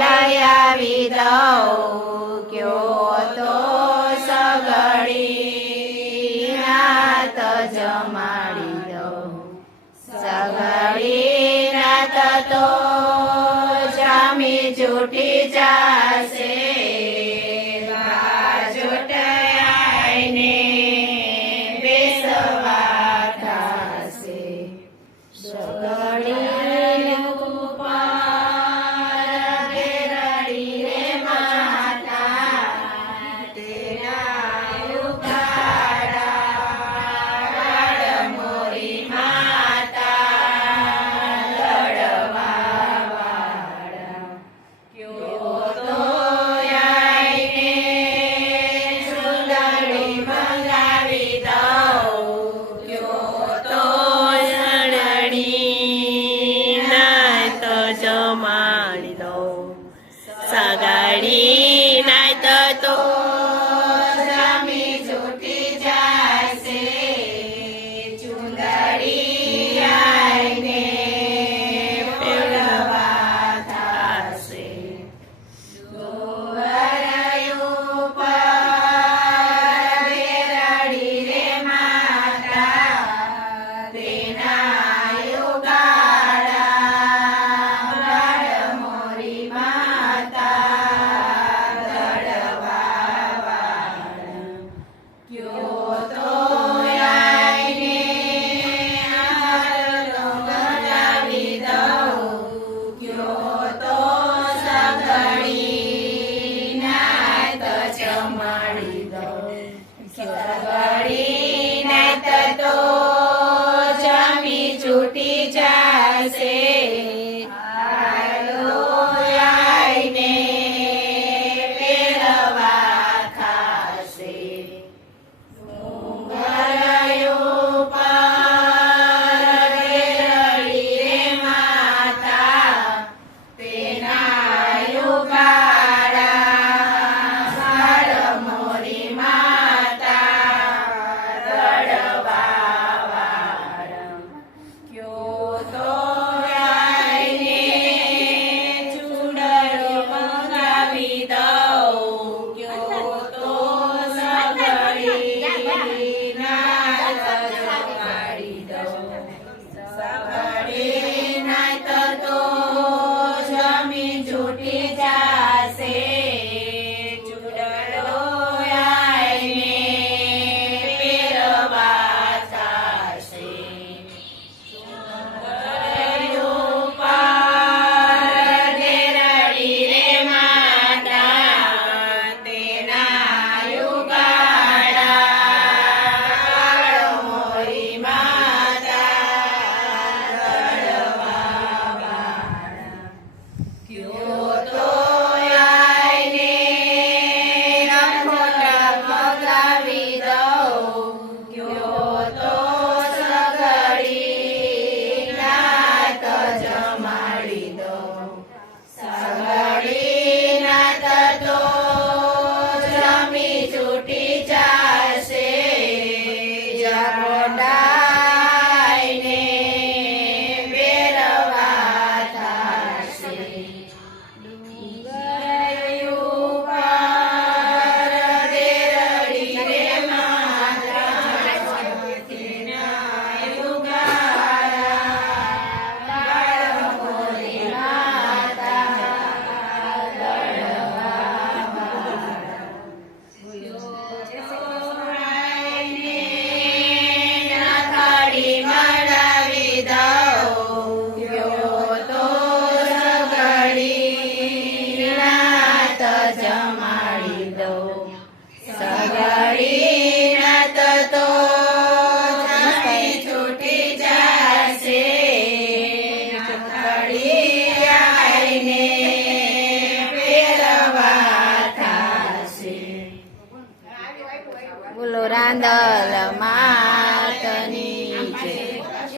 લયાવી દઉં કયો તો સગડી નાત જમાડી દઉં. સગડી નાત તો જામી જૂઠી જાય Malita. ಮಾಡಿದ બોલો રાંદલમાં